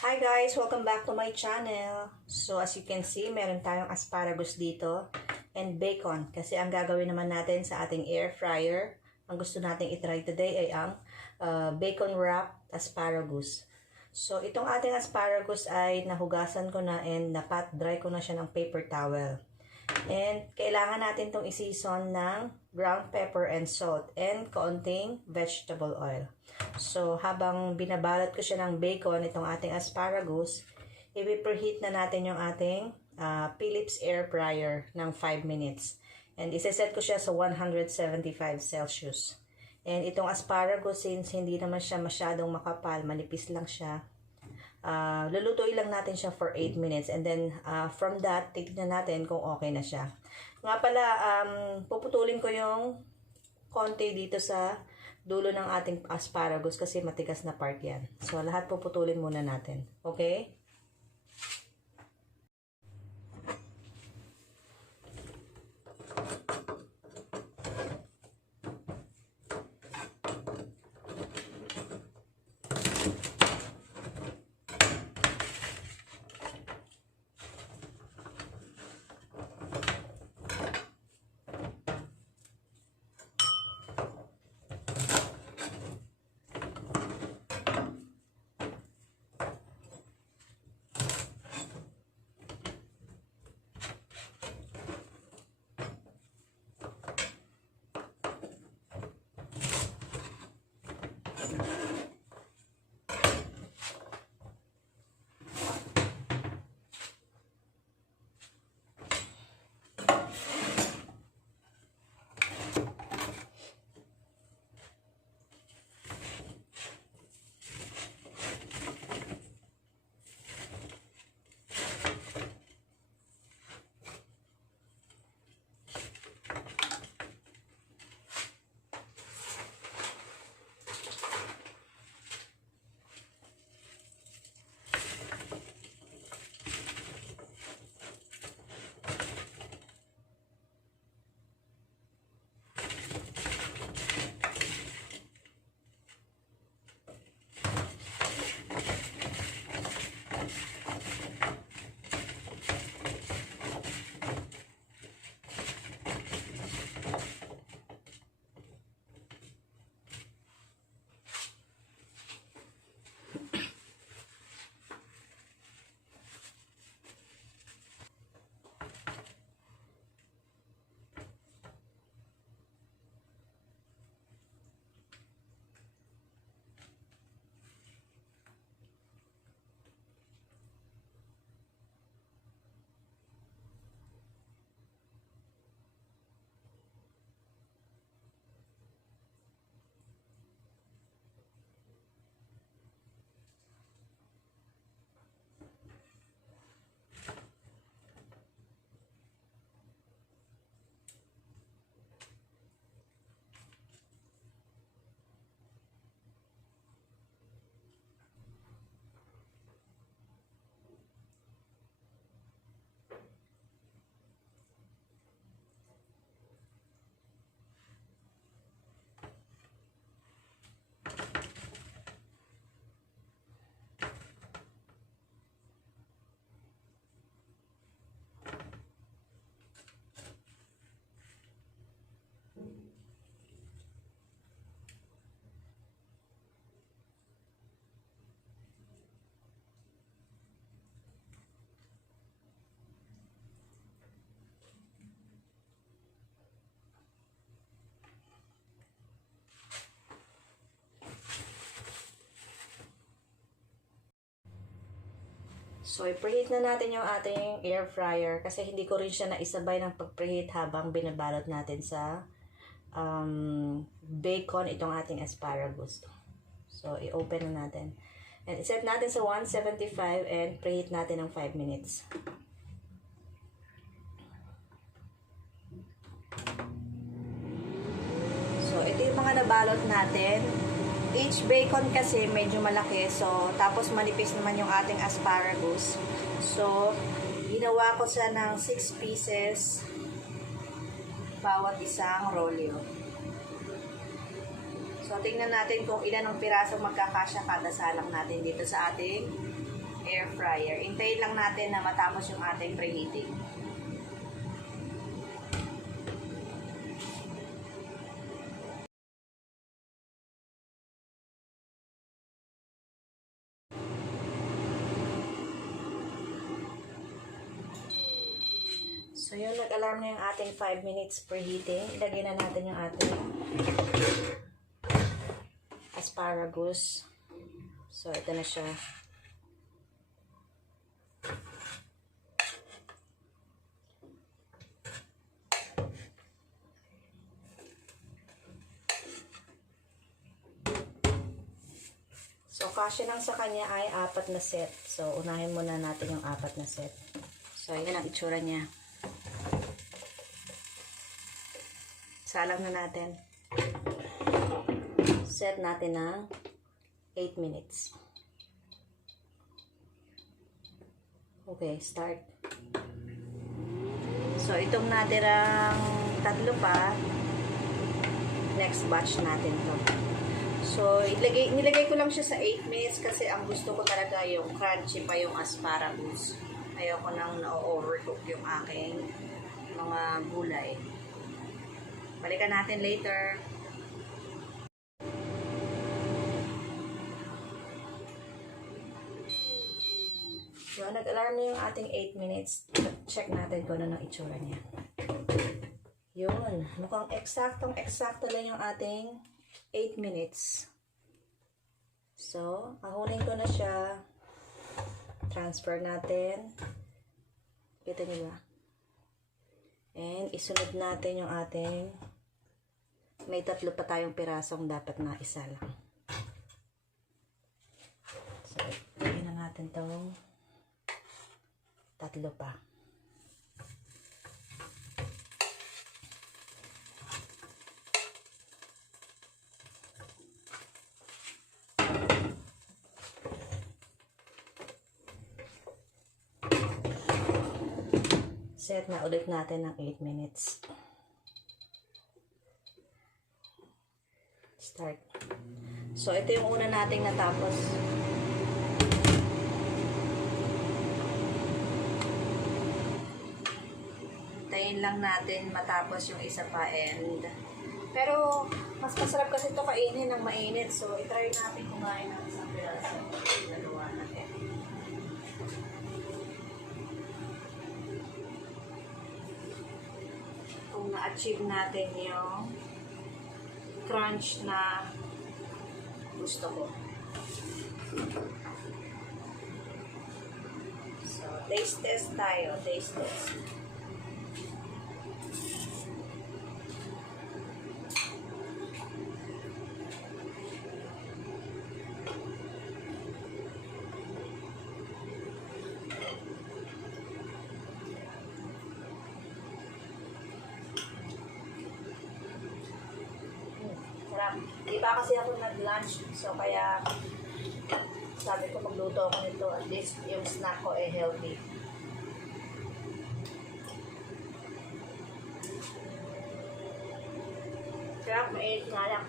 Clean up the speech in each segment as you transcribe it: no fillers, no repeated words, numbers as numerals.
Hi guys! Welcome back to my channel. So as you can see, meron tayong asparagus dito and bacon. Kasi ang gagawin naman natin sa ating air fryer, ang gusto nating itry today ay ang bacon wrapped asparagus. So itong ating asparagus ay nahugasan ko na and napat dry ko na siya ng paper towel. And kailangan natin itong i-season ng ground pepper and salt and kaunting vegetable oil. So, habang binabalot ko siya ng bacon, itong ating asparagus, i-preheat na natin yung ating Philips air fryer ng 5 minutes. And isa-set ko siya sa 175 Celsius. And itong asparagus, since hindi naman siya masyadong makapal, manipis lang siya, lulutuin lang natin siya for 8 minutes. And then, from that, titignan natin kung okay na siya. Nga pala, puputulin ko yung konti dito sa dulo ng ating asparagus kasi matigas na part yan. So, lahat puputulin muna natin. Okay? So, i-preheat na natin yung ating air fryer kasi hindi ko rin siya naisabay ng pag-preheat habang binabalot natin sa bacon itong ating asparagus. So, i-open na natin. And i-set natin sa 175 and preheat natin ng 5 minutes. So, ito yung mga nabalot natin. Each bacon kasi medyo malaki, so tapos manipis naman yung ating asparagus. So, ginawa ko siya ng 6 pieces bawat isang rolyo. So, tingnan natin kung ilan ang pirasong magkakasya kada salang natin dito sa ating air fryer. Hintayin lang natin na matapos yung ating preheating. So yun, nag-alarm na yung ating 5 minutes preheating. Ilagay na natin yung ating asparagus. So ito na siya. So kasya lang sa kanya ay 4 na set. So unahin muna natin yung 4 na set. So yun ang itsura niya. Salang na natin. Set natin ng 8 minutes. Okay, start. So, itong natirang 3 pa, next batch natin to. So, nilagay ko lang siya sa 8 minutes kasi ang gusto ko talaga yung crunchy pa yung asparagus. Ayoko nang na-overcook yung aking mga gulay. Balikan natin later. So, nag-alarm na yung ating 8 minutes. Check natin kung ano ang itsura niya. Yun. Mukhang eksakto lang yung ating 8 minutes. So, ahunin ko na siya. Transfer natin. Kita niyo ba? And, isunod natin yung ating may 3 pa tayong pirasong dapat na isa lang. So, lagyan na natin tong 3 pa. Set na ulit natin ng 8 minutes. Start. So, ito yung una nating natapos. Tayin lang natin matapos yung isa pa and pero mas masarap kasi ito kainin ng mainit. So, itry natin kumain ng isang piraso. Dalawa natin. Kung na-achieve natin yung crunch na gusto ko. So, taste test tayo. Taste test. Di ba kasi ako nag-lunch, so kaya sabi ko magluto ako nito, at least yung snack ko ay healthy. Sarap, mainit nga lang.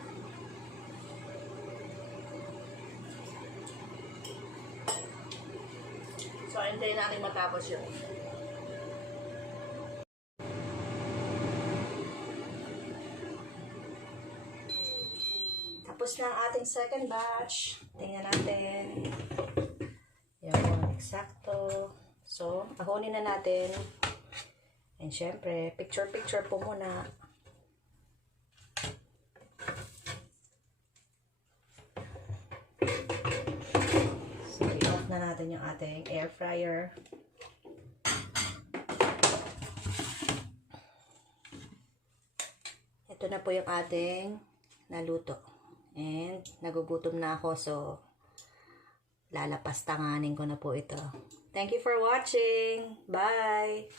So, hintayin natin matapos yun. Tapos na ang ating second batch. Tingnan natin. Yun, eksakto. So, ahunin na natin. And syempre, picture-picture po muna. So, i-off na natin yung ating air fryer. Ito na po yung ating naluto. And, nagugutom na ako, so, lalapas tanganin ko na po ito. Thank you for watching. Bye!